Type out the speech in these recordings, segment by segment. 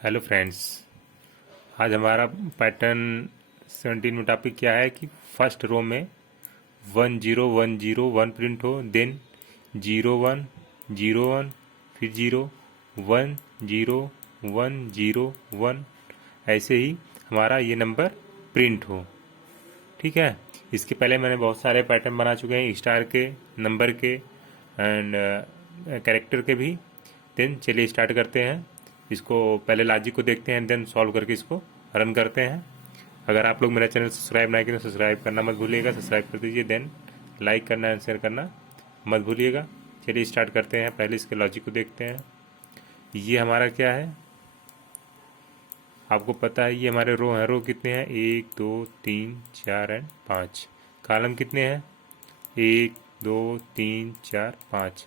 Hello friends. आज हमारा pattern 17 में टॉपिक क्या है कि फर्स्ट रो में 10 1 0 1 प्रिंट हो, देन 0 1 0 1, फिर 0 1 0 1 0 1, ऐसे ही हमारा ये नंबर प्रिंट हो। ठीक है। इसके पहले मैंने बहुत सारे पैटर्न बना चुके हैं, स्टार के, नंबर के एंड कैरेक्टर के भी। देन चलिए स्टार्ट करते हैं। इसको पहले लॉजिक को देखते हैं, देन सॉल्व करके इसको रन करते हैं। अगर आप लोग मेरा चैनल सब्सक्राइब नहीं किए तो सब्सक्राइब करना मत भूलिएगा, सब्सक्राइब कर दीजिए। देन लाइक करना एंड शेयर करना मत भूलिएगा। चलिए स्टार्ट करते हैं। पहले इसके लॉजिक को देखते हैं। ये हमारा क्या है, आपको पता है। ये हमारे रो हैं। रो कितने हैं? 1 2 3 4 एंड 5। कॉलम कितने हैं? 1 2 3 4 5।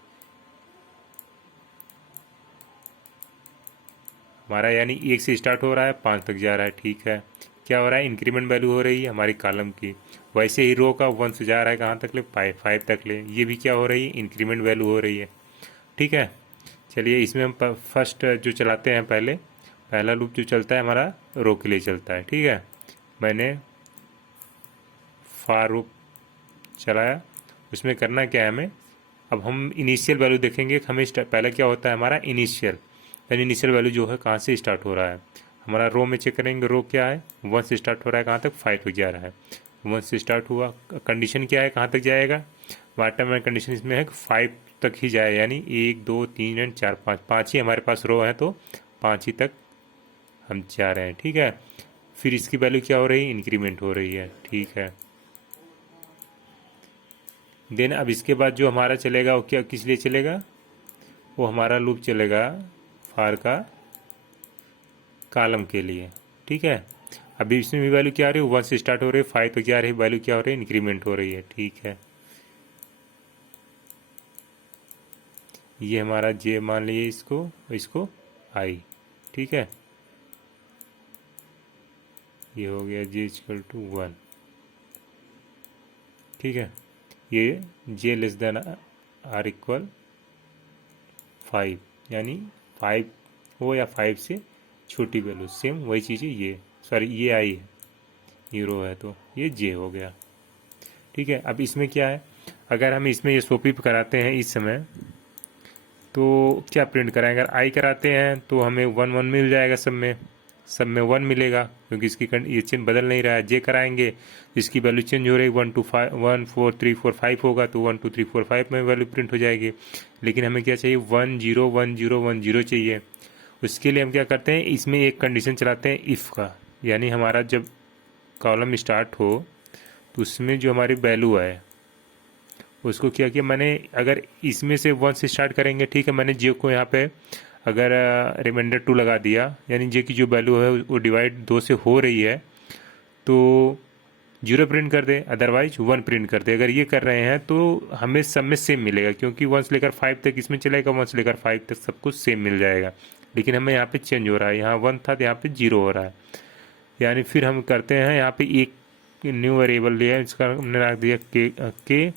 हमारा यानी 1 से स्टार्ट हो रहा है, 5 तक जा रहा है। ठीक है। क्या हो रहा है? इंक्रीमेंट वैल्यू हो रही है हमारी कॉलम की। वैसे ही रो का 1 से जा रहा है कहाँ तक ले? 5 तक ले। ये भी क्या हो रही है? इंक्रीमेंट वैल्यू हो रही है। ठीक है। चलिए इसमें हम फर्स्ट जो चलाते हैं, पहला लूप जो चलता है हमारा रो के लिए चलता है। ठीक है। मैंने फॉर लूप चलाया। उसमें करना क्या है हमें? अब हम इनिशियल वैल्यू देखेंगे। हमें पहले क्या होता है हमारा इनिशियल, यानी इनिशियल वैल्यू जो है कहाँ से स्टार्ट हो रहा है। हमारा रो में चेक करेंगे। रो क्या है? 1 से स्टार्ट हो रहा है, कहाँ तक? 5 तक जा रहा है। 1 से स्टार्ट हुआ। कंडीशन क्या है? कहाँ तक जाएगा? वाटर में कंडीशन इसमें है कि 5 तक ही जाए, यानी 1 2 3 एंड 4 5। 5 ही हमारे पास रो है, तो 5 ही तक हम जा रहे हैं। ठीक है। फिर इसकी वैल्यू क्या हो रही है? इंक्रीमेंट हो रही है। ठीक है। देन अब इसके बाद जो हमारा चलेगा वो क्या, किस लिए चलेगा? वो हमारा लूप चलेगा फार का कॉलम के लिए। ठीक है। अभी इसमें भी वैल्यू क्या आ रही है? 1 से स्टार्ट हो रही है, 5 तक जा रही है। वैल्यू क्या हो रही है? इंक्रीमेंट हो रही है। ठीक है। ये हमारा जे मान लीजिए, इसको इसको आई। ठीक है। ये हो गया जे इक्वल टू 1। ठीक है। ये जे लेस देन आर इक्वल 5, यानी 5 हो या 5 से छोटी वैल्यू, सेम वही चीज़ है। ये सॉरी, ये आई है, ये रो है, तो ये जे हो गया। ठीक है। अब इसमें क्या है, अगर हम इसमें ये स्वैप कराते हैं इस समय, तो क्या प्रिंट कराएंगे? अगर आई कराते हैं तो हमें 1 1 मिल जाएगा, सब में 1 मिलेगा, क्योंकि इसकी ये चिन्ह बदल नहीं रहा है। जे कराएंगे तो इसकी वैल्यू चेंज हो रही है, 1 2 5 1 4 3 4 5 होगा, तो 1 2 3 4 5 में वैल्यू प्रिंट हो जाएगी। लेकिन हमें क्या चाहिए? 1 0 1 0 1 0 चाहिए। उसके लिए हम क्या करते हैं, इसमें एक कंडीशन चलाते हैं इफ़ का, यानी हमारा जब कॉलम स्टार्ट हो तो उसमें जो हमारी वैल्यू है उसको क्या किया मैंने, अगर इसमें से 1 से स्टार्ट करेंगे, ठीक है, मैंने जे को यहाँ पे अगर रिमाइंडर 2 लगा दिया, यानी जे की जो वैल्यू है वो डिवाइड 2 से हो रही है, तो 0 प्रिंट कर दे, अदरवाइज 1 प्रिंट कर दे। अगर ये कर रहे हैं तो हमें सब में सेम मिलेगा, क्योंकि 1 से लेकर 5 तक इसमें चलेगा, 1 से लेकर 5 तक सब कुछ सेम मिल जाएगा। लेकिन हमें यहाँ पे चेंज हो रहा है, यहाँ 1 था तो यहाँ पे 0 हो रहा है। यानी फिर हम करते हैं यहाँ पे एक न्यू वेरिएबल लिया, इसका हमने रख दिया के,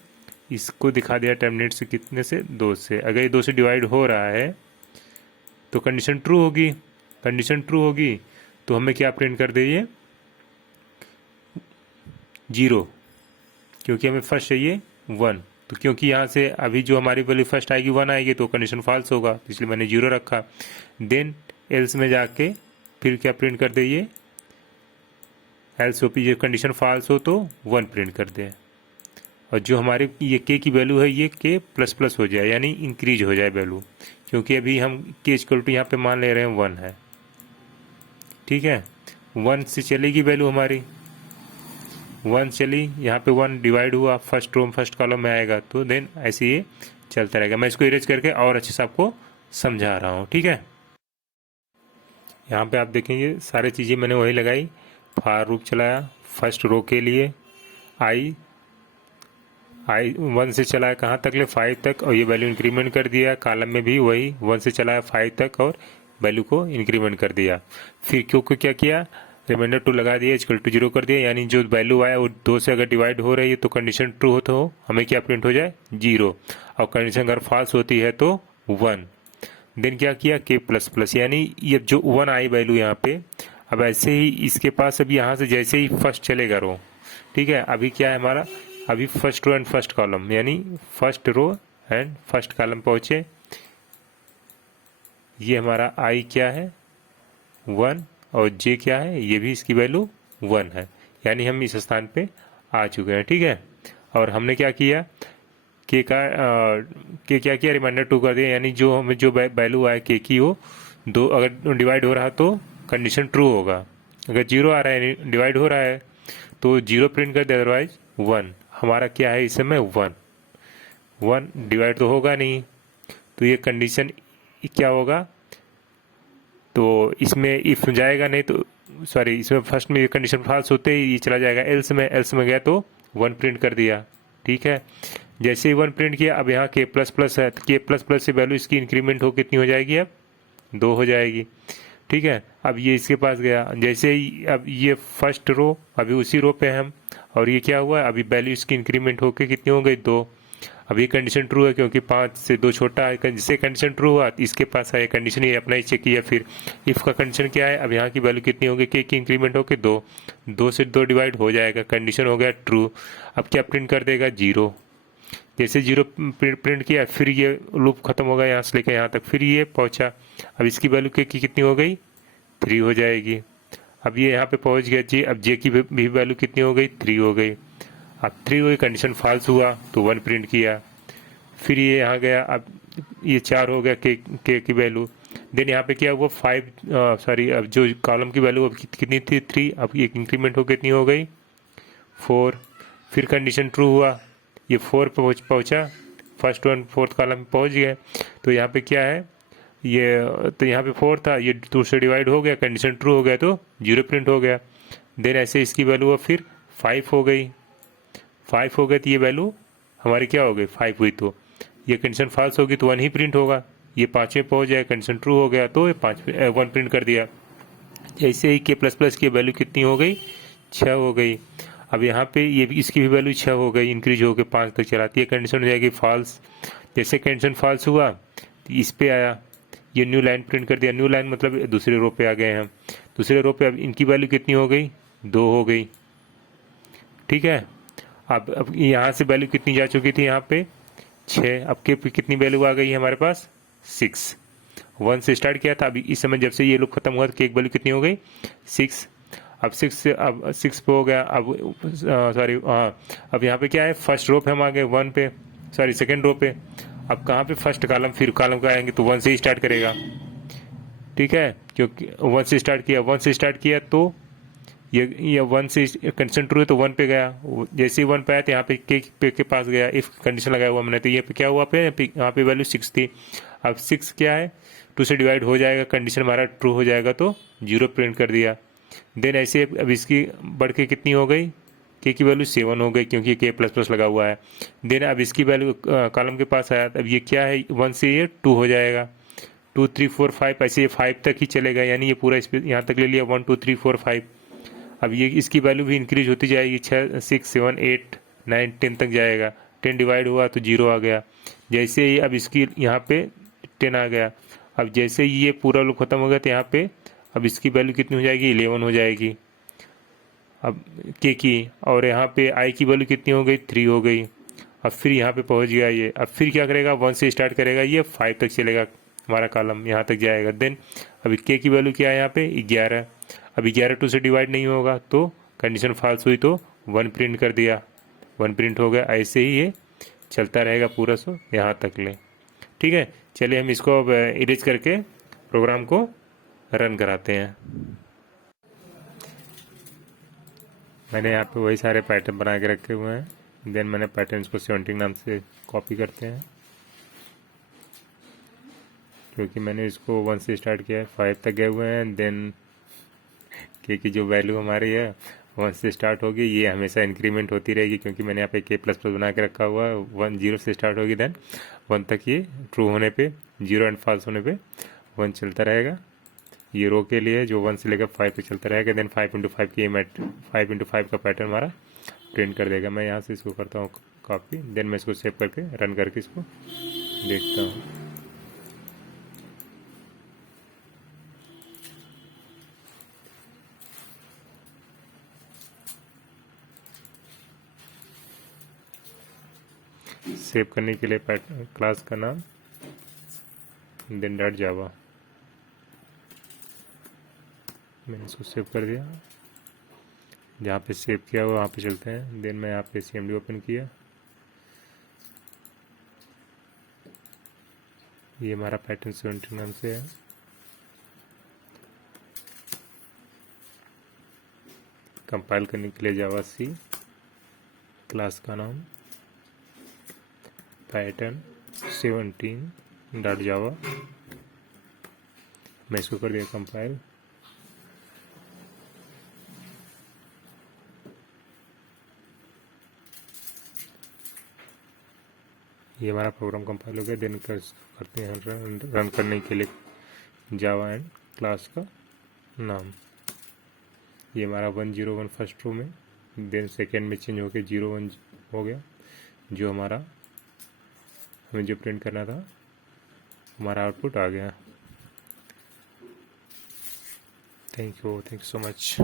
इसको दिखा दिया टर्मिनेट से कितने से? 2 से। अगर ये 2 से डिवाइड हो रहा है तो कंडीशन ट्रू होगी। कंडीशन ट्रू होगी तो हमें क्या प्रिंट कर दीजिए? 0, क्योंकि हमें फर्स्ट चाहिए 1। तो क्योंकि यहाँ से अभी जो हमारी वैल्यू फर्स्ट आएगी 1 आएगी, तो कंडीशन फॉल्स होगा, इसलिए मैंने 0 रखा। देन एल्स में जाके फिर क्या प्रिंट कर दीजिए? एल्स ओपी, जो कंडीशन फॉल्स हो तो 1 प्रिंट कर दे। और जो हमारी ये के की वैल्यू है, ये के प्लस प्लस हो जाए, यानी इंक्रीज हो जाए वैल्यू, क्योंकि अभी हम के इक्वल टू यहाँ पे मान ले रहे हैं 1 है। ठीक है। 1 से चलेगी वैल्यू हमारी, 1 चली, यहाँ पे 1 डिवाइड हुआ, फर्स्ट रो फर्स्ट कॉलम में आएगा, तो देन ऐसे ये चलता रहेगा। मैं इसको इरेज करके और अच्छे से आपको समझा रहा हूँ। ठीक है। यहाँ पे आप देखेंगे सारी चीज़ें मैंने वही लगाई। फॉर लूप चलाया फर्स्ट रो के लिए, आई 1 से चलाया कहाँ तक ले? 5 तक, और ये वैल्यू इंक्रीमेंट कर दिया। कॉलम में भी वही 1 से चलाया 5 तक और वैल्यू को इंक्रीमेंट कर दिया। फिर क्यों को क्या किया? रिमाइंडर 2 लगा दिया, इक्वल टू 0 कर दिया, यानी जो वैल्यू आया वो 2 से अगर डिवाइड हो रही है तो कंडीशन ट्रू हो तो हमें क्या प्रिंट हो जाए? 0, और कंडीशन अगर फॉल्स होती है तो 1। देन क्या किया के प्लस प्लस, यानी ये जो 1 आई वैल्यू यहाँ पे, अब ऐसे ही इसके पास अब यहाँ से जैसे ही फर्स्ट चलेगा रो, ठीक है, अभी क्या है हमारा, अभी first row and first column, यानी first row and first column पहुँचे, ये हमारा आई क्या है 1 और जे क्या है, ये भी इसकी वैल्यू 1 है, यानी हम इस स्थान पे आ चुके हैं, ठीक है। और हमने क्या किया के का के क्या किया, रिमाइंडर 2 कर दिया, यानी जो हमें जो वैल्यू आया के की वो दो अगर डिवाइड हो रहा तो कंडीशन ट्रू होगा, अगर जीरो आ रहा है डिवाइड हो रहा है तो जीरो प्रिंट कर दे, अदरवाइज 1। हमारा क्या है इस समय 1 डिवाइड तो होगा नहीं, तो ये कंडीशन क्या होगा, तो इसमें इफ जाएगा नहीं तो सॉरी, इसमें फर्स्ट में ये कंडीशन फॉल्स होते ही ये चला जाएगा एल्स में गया तो 1 प्रिंट कर दिया, ठीक है। जैसे ही 1 प्रिंट किया, अब यहाँ के प्लस प्लस है, के प्लस प्लस से वैल्यू इसकी इंक्रीमेंट हो कितनी हो जाएगी, अब 2 हो जाएगी, ठीक है। अब ये इसके पास गया, जैसे ही अब ये फर्स्ट रो, अभी उसी रो पे हम, और ये क्या हुआ, अभी वैल्यू इसकी इंक्रीमेंट होकर कितनी हो गई 2। अब ये कंडीशन ट्रू है क्योंकि 5 से 2 छोटा है, जिससे कंडीशन ट्रू हुआ इसके पास है कंडीशन, ये अपना ही चेक किया। फिर इफ का कंडीशन क्या है, अब यहाँ की वैल्यू कितनी होगी, के की इंक्रीमेंट होकर 2 से 2 डिवाइड हो जाएगा, कंडीशन हो गया ट्रू। अब क्या प्रिंट कर देगा 0, जैसे 0 प्रिंट किया फिर ये लूप खत्म होगा यहाँ से लेकर यहाँ तक, फिर ये पहुँचा, अब इसकी वैल्यू के की कितनी हो गई 3 हो जाएगी। अब ये यहाँ पे पहुँच गया जी, अब जे की भी वैल्यू कितनी हो गई 3 हो गई। अब 3 हुई, कंडीशन फॉल्स हुआ तो 1 प्रिंट किया, फिर ये यहाँ गया, अब ये 4 हो गया के की वैल्यू। देन यहाँ पे क्या हुआ 5 सॉरी, अब जो कॉलम की वैल्यू अब कितनी थी 3, अब ये इंक्रीमेंट हो कितनी हो गई 4, फिर कंडीशन ट्रू हुआ, ये 4 पे पहुँचा, फर्स्ट वन फोर्थ कॉलम में पहुँच गए, तो यहाँ पे क्या है ये, तो यहाँ पे 4 था, ये 2 से डिवाइड हो गया, कंडीशन ट्रू हो गया तो 0 प्रिंट हो गया। देन ऐसे इसकी वैल्यू फिर 5 हो गई, 5 हो गई तो ये वैल्यू हमारी क्या हो गई 5 हुई, तो ये कंडीशन फॉल्स होगी तो 1 ही प्रिंट होगा, ये 5 में पहुँच जाए, कंडीशन ट्रू हो गया तो ये 1 प्रिंट कर दिया। ऐसे ही के प्लस प्लस की वैल्यू कितनी हो गई 6 हो गई। अब यहाँ पे ये भी इसकी भी वैल्यू 6 हो गई, इंक्रीज होकर 5 तक चलाती है, कंडीशन हो जाएगी फॉल्स। जैसे कंडीशन फॉल्स हुआ तो इस पे आया, ये न्यू लाइन प्रिंट कर दिया, न्यू लाइन मतलब दूसरे रो पे आ गए हम, दूसरे रो पे अब इनकी वैल्यू कितनी हो गई 2 हो गई, ठीक है। अब यहाँ से वैल्यू कितनी जा चुकी थी यहाँ पे 6, अब के कितनी वैल्यू आ गई है हमारे पास 6, 1 से स्टार्ट किया था, अभी इस समय जब से ये लूप खत्म हुआ तो केक वैल्यू कितनी हो गई 6, अब 6 से अब 6 पे हो गया, अब सॉरी हाँ, अब यहाँ पे क्या है फर्स्ट रो पे हम आ गए 1 पे, सॉरी सेकंड रो पे, अब कहाँ पे फर्स्ट कॉलम, फिर कॉलम का आएंगे तो 1 से ही स्टार्ट करेगा, ठीक है, क्योंकि 1 से स्टार्ट किया, 1 से स्टार्ट किया तो ये 1 से कंडीशन ट्रू है तो 1 पे गया, जैसे ही 1 पे आया तो यहाँ पे के पास गया, इफ कंडीशन लगाया हुआ मैंने, तो ये पे क्या हुआ पे यहाँ पे वैल्यू 6 थी, अब 6 क्या है 2 से डिवाइड हो जाएगा, कंडीशन हमारा ट्रू हो जाएगा तो 0 प्रिंट कर दिया। देन ऐसे अब इसकी बढ़ के कितनी हो गई, के की वैल्यू 7 हो गई क्योंकि के प्लस प्लस लगा हुआ है। देन अब इसकी वैल्यू कॉलम के पास आया, अब ये क्या है 1 से ये 2 हो जाएगा, 2 3 4 5 ऐसे ये 5 तक ही चलेगा, यानी ये पूरा इस यहाँ तक ले लिया 1 2 3 4 5। अब ये इसकी वैल्यू भी इंक्रीज होती जाएगी, 6 6 7 8 9 10 तक जाएगा, 10 डिवाइड हुआ तो 0 आ गया, जैसे ही अब इसकी यहाँ पे 10 आ गया, अब जैसे ही ये पूरा लूप खत्म हो गया तो यहाँ पे अब इसकी वैल्यू कितनी हो जाएगी 11 हो जाएगी, अब के की, और यहाँ पे आई की वैल्यू कितनी हो गई 3 हो गई। अब फिर यहाँ पे पहुँच गया ये, अब फिर क्या करेगा 1 से स्टार्ट करेगा, ये 5 तक चलेगा, हमारा कॉलम यहाँ तक जाएगा। देन अभी के की वैल्यू क्या है यहाँ पे 11, अब 11 2 से डिवाइड नहीं होगा तो कंडीशन फॉल्स हुई तो 1 प्रिंट कर दिया, 1 प्रिंट हो गया। ऐसे ही ये चलता रहेगा पूरा सो यहाँ तक ले, ठीक है। चलिए हम इसको अब इरेज करके प्रोग्राम को रन कराते हैं। मैंने यहाँ पे वही सारे पैटर्न बना के रखे हुए हैं, देन मैंने पैटर्न्स को 17 नाम से कॉपी करते हैं, क्योंकि मैंने इसको 1 से स्टार्ट किया है 5 तक गए हुए हैं। देन के की जो वैल्यू हमारी है 1 से स्टार्ट होगी, ये हमेशा इंक्रीमेंट होती रहेगी क्योंकि मैंने यहाँ पे के प्लस प्लस बना के रखा हुआ है। 1 0 से स्टार्ट होगी, देन 1 तक ये ट्रू होने पे 0 एंड फॉल्स होने पे 1 चलता रहेगा। ये रो के लिए जो 1 से लेकर 5 तक चलता रहेगा। देन 5 × 5 की 5 × 5 का पैटर्न हमारा प्रिंट कर देगा। मैं यहाँ से इसको करता हूँ कॉपी, देन मैं इसको सेव करके रन करके इसको देखता हूँ। सेव करने के लिए क्लास का नाम देन डॉट जावा, मैंने इसको सेव कर दिया। जहाँ पे सेव किया हुआ वहाँ पे चलते हैं। देन मैं यहाँ पे CMD ओपन किया, ये हमारा पैटर्न 71 से है। कंपाइल करने के लिए जावा सी, क्लास का नाम पैटर्न 17 डॉट जावा, मैं इसको कर दिया कंपाइल। ये हमारा प्रोग्राम कंपाइल हो गया। देन करते हैं रन करने के लिए जावा एंड क्लास का नाम। ये हमारा 101 फर्स्ट रो में, देन सेकेंड में चेंज होकर 01 हो गया। जो हमारा हमें जो प्रिंट करना था हमारा आउटपुट आ गया। Thank you so much.